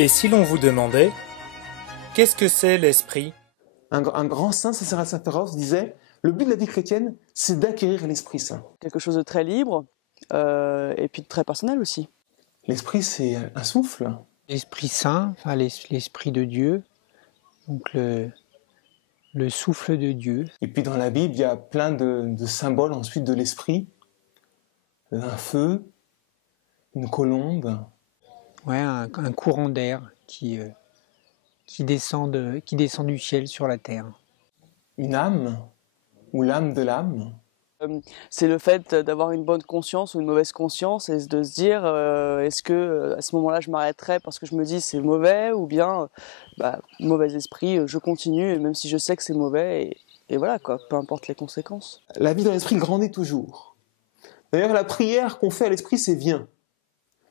Et si l'on vous demandait, qu'est-ce que c'est l'esprit? Un grand saint, Saint Saint-Féroce, disait « Le but de la vie chrétienne, c'est d'acquérir l'Esprit Saint. » Quelque chose de très libre et puis de très personnel aussi. L'Esprit, c'est un souffle. L'Esprit Saint, enfin, l'Esprit de Dieu, donc le souffle de Dieu. Et puis dans la Bible, il y a plein de symboles ensuite de l'Esprit. Un feu, une colombe. Ouais, un courant d'air qui descend du ciel sur la terre. Une âme, ou l'âme de l'âme. C'est le fait d'avoir une bonne conscience ou une mauvaise conscience et de se dire est-ce que à ce moment-là je m'arrêterai parce que je me dis c'est mauvais ou bien mauvais esprit, je continue même si je sais que c'est mauvais et voilà quoi, peu importe les conséquences. La vie dans l'Esprit grandit toujours. D'ailleurs la prière qu'on fait à l'Esprit c'est viens.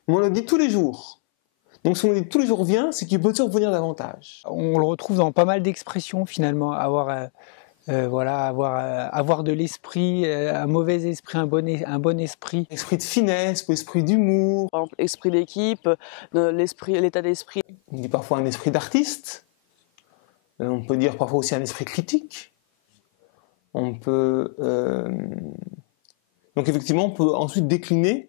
Mais on le dit tous les jours. Donc si on dit tous les jours viens, c'est qu'il peut toujours venir davantage. On le retrouve dans pas mal d'expressions finalement, avoir de l'esprit, un mauvais esprit, un bon esprit. Esprit de finesse, esprit d'humour. Par exemple, esprit d'équipe, l'état d'esprit. On dit parfois un esprit d'artiste. On peut dire parfois aussi un esprit critique. On peut... Donc effectivement, on peut ensuite décliner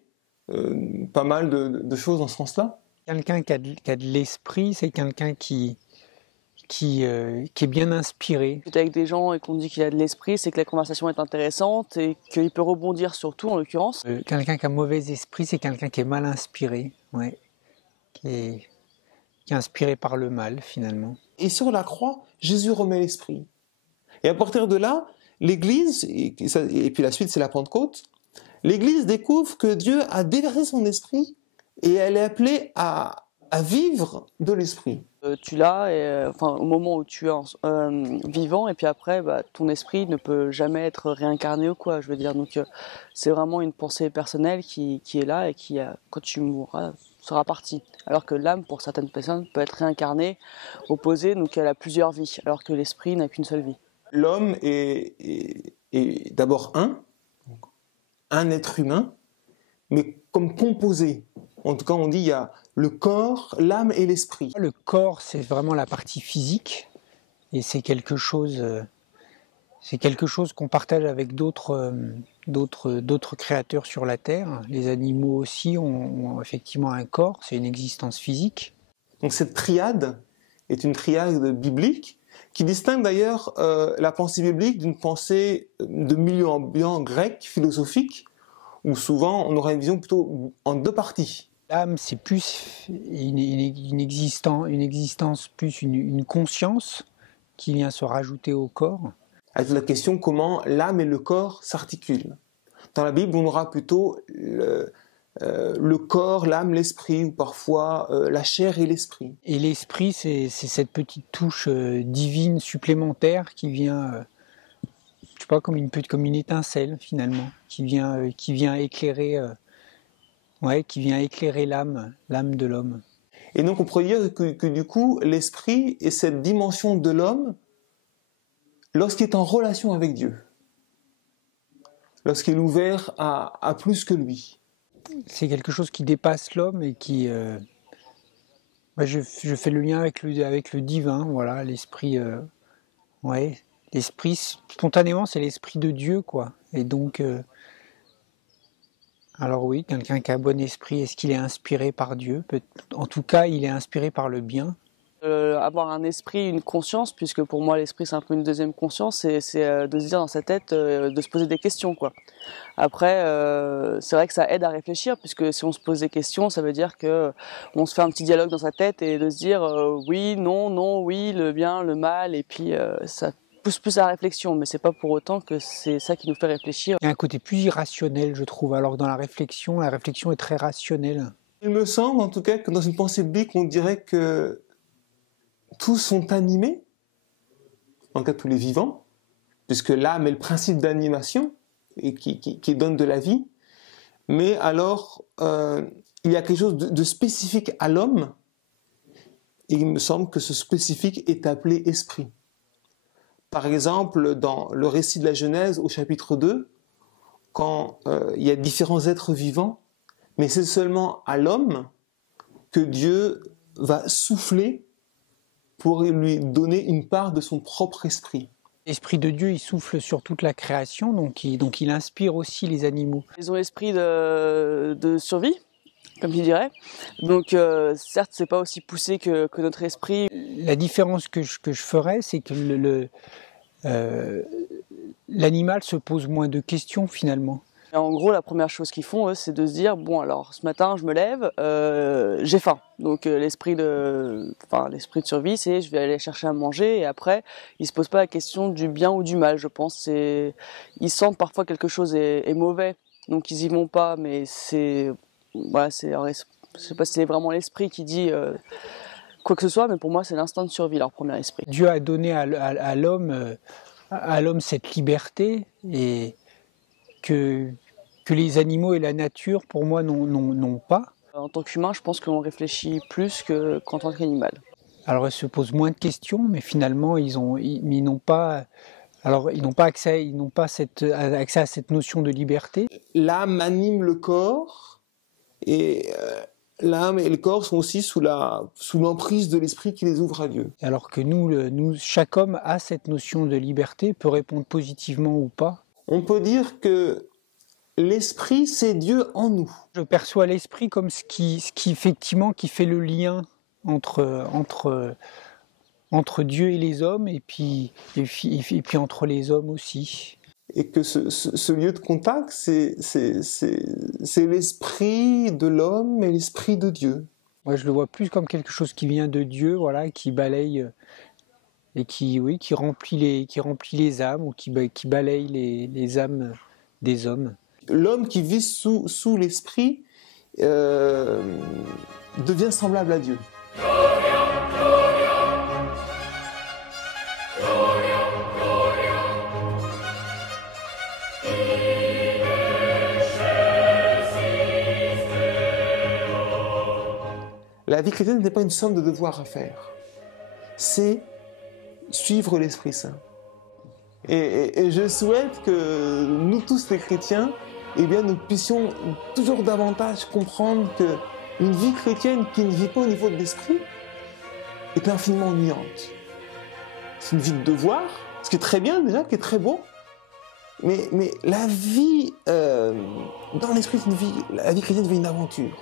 pas mal de choses dans ce sens-là. Quelqu'un qui a de l'esprit, c'est quelqu'un qui est bien inspiré. Avec des gens et qu'on dit qu'il a de l'esprit, c'est que la conversation est intéressante et qu'il peut rebondir sur tout en l'occurrence. Quelqu'un qui a mauvais esprit, c'est quelqu'un qui est mal inspiré, ouais, qui est inspiré par le mal finalement. Et sur la croix, Jésus remet l'esprit. Et à partir de là, l'Église, et puis la suite c'est la Pentecôte, l'Église découvre que Dieu a déversé son esprit et elle est appelée à vivre de l'esprit. Tu l'as au moment où tu es vivant et puis après ton esprit ne peut jamais être réincarné ou quoi, je veux dire. Donc c'est vraiment une pensée personnelle qui est là et qui quand tu mourras sera partie. Alors que l'âme pour certaines personnes peut être réincarnée, opposée, donc elle a plusieurs vies, alors que l'esprit n'a qu'une seule vie. L'homme est d'abord un être humain, mais comme composé. En tout cas, on dit il y a le corps, l'âme et l'esprit. Le corps, c'est vraiment la partie physique, et c'est quelque chose qu'on partage avec d'autres créateurs sur la Terre. Les animaux aussi ont effectivement un corps, c'est une existence physique. Donc cette triade est une triade biblique qui distingue d'ailleurs la pensée biblique d'une pensée de milieu ambiant grec, philosophique, où souvent on aura une vision plutôt en deux parties. L'âme, c'est plus une existence, plus une conscience qui vient se rajouter au corps. Avec la question comment l'âme et le corps s'articulent. Dans la Bible, on aura plutôt le corps, l'âme, l'esprit, ou parfois la chair et l'esprit. Et l'esprit, c'est cette petite touche divine supplémentaire qui vient, je sais pas, comme une étincelle finalement, qui vient éclairer, l'âme de l'homme. Et donc on pourrait dire que du coup, l'esprit est cette dimension de l'homme lorsqu'il est en relation avec Dieu, lorsqu'il est ouvert à plus que lui. C'est quelque chose qui dépasse l'homme et qui... je fais le lien avec le divin, voilà, l'esprit... l'esprit, spontanément, c'est l'esprit de Dieu, quoi. Et donc... alors oui, quelqu'un qui a un bon esprit, est-ce qu'il est inspiré par Dieu? En tout cas, il est inspiré par le bien. Avoir un esprit, une conscience, puisque pour moi l'esprit c'est un peu une deuxième conscience, c'est de se dire dans sa tête, de se poser des questions quoi. Après, c'est vrai que ça aide à réfléchir, puisque si on se pose des questions, ça veut dire que on se fait un petit dialogue dans sa tête et de se dire oui, non, non, oui, le bien, le mal, et puis ça pousse plus à la réflexion, mais c'est pas pour autant que c'est ça qui nous fait réfléchir. Il y a un côté plus irrationnel, je trouve, alors que dans la réflexion est très rationnelle. Il me semble en tout cas que dans une pensée biblique, on dirait que tous sont animés, en tout cas tous les vivants, puisque l'âme est le principe d'animation et qui donne de la vie. Mais alors, il y a quelque chose de spécifique à l'homme, et il me semble que ce spécifique est appelé esprit. Par exemple, dans le récit de la Genèse au chapitre 2, quand il y a différents êtres vivants, mais c'est seulement à l'homme que Dieu va souffler pour lui donner une part de son propre esprit. L'Esprit de Dieu, il souffle sur toute la création, donc il inspire aussi les animaux. Ils ont l'esprit de survie, comme je dirais. Donc certes, c'est pas aussi poussé que notre esprit. La différence que je ferais, c'est que l'animal se pose moins de questions finalement. Et en gros, la première chose qu'ils font, eux, c'est de se dire, bon alors, ce matin, je me lève, j'ai faim. Donc l'esprit de survie, c'est je vais aller chercher à manger, et après, ils se posent pas la question du bien ou du mal, je pense. Ils sentent parfois quelque chose est mauvais, donc ils y vont pas, mais voilà, je sais pas si c'est vraiment l'esprit qui dit quoi que ce soit, mais pour moi, c'est l'instinct de survie, leur premier esprit. Dieu a donné à l'homme cette liberté, et que les animaux et la nature, pour moi, n'ont pas. En tant qu'humain, je pense qu'on réfléchit plus qu'en tant qu'animal. Alors, ils se posent moins de questions, mais finalement, ils n'ont pas accès à cette notion de liberté. L'âme anime le corps, et l'âme et le corps sont aussi sous l'emprise de l'esprit qui les ouvre à Dieu. Alors que nous, chaque homme a cette notion de liberté, peut répondre positivement ou pas. On peut dire que l'esprit, c'est Dieu en nous. Je perçois l'esprit comme ce qui effectivement qui fait le lien entre Dieu et les hommes, et puis entre les hommes aussi. Et que ce lieu de contact, c'est l'esprit de l'homme et l'esprit de Dieu. Moi, je le vois plus comme quelque chose qui vient de Dieu, voilà, qui balaye et qui remplit les âmes, ou qui balaye les âmes des hommes. L'homme qui vit sous l'esprit devient semblable à Dieu. La vie chrétienne n'est pas une somme de devoirs à faire. C'est suivre l'Esprit Saint. Et je souhaite que nous tous les chrétiens, eh bien, nous puissions toujours davantage comprendre qu'une vie chrétienne qui ne vit pas au niveau de l'esprit est infiniment ennuyante. C'est une vie de devoir, ce qui est très bien déjà, qui est très beau. Mais la vie dans l'esprit, la vie chrétienne devient une aventure.